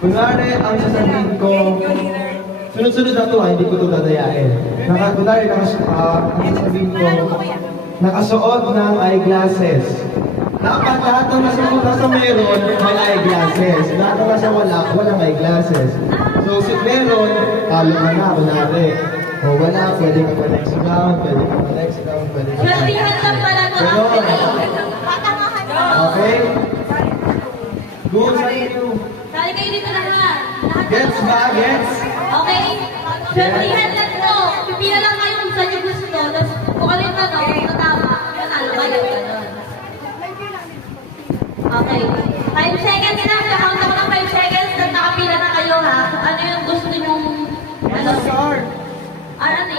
Kunwari, ang sasabihin ko, sunod-sunod na ito hindi ko ito dadayain. Kunwari, ang sasabihin ko, nakasuot ng eyeglasses. Dapat lahat ng nasa meron, may eyeglasses. Lahat ng nasa walang eyeglasses. So, si meron, talo ka na, kunwari. O wala, pwede ka pa next round, pwede ka pa next round, pwede ka pa. Sweltihan lang pala ito. Okay? Good sa inyo. Sali kayo dito lahat. Gets ba? Gets? Okay? Sweltihan lang ito. Pipila lang kayo kung saan yung gusto. Tapos kung ano yung tanong, natama. Panalo kayo. Ganon. Okay. 5 seconds na. Count ako ng 5 seconds. Tapos nakapila na kayo ha. Ano yung gusto ninyong... Ano? Ano yan?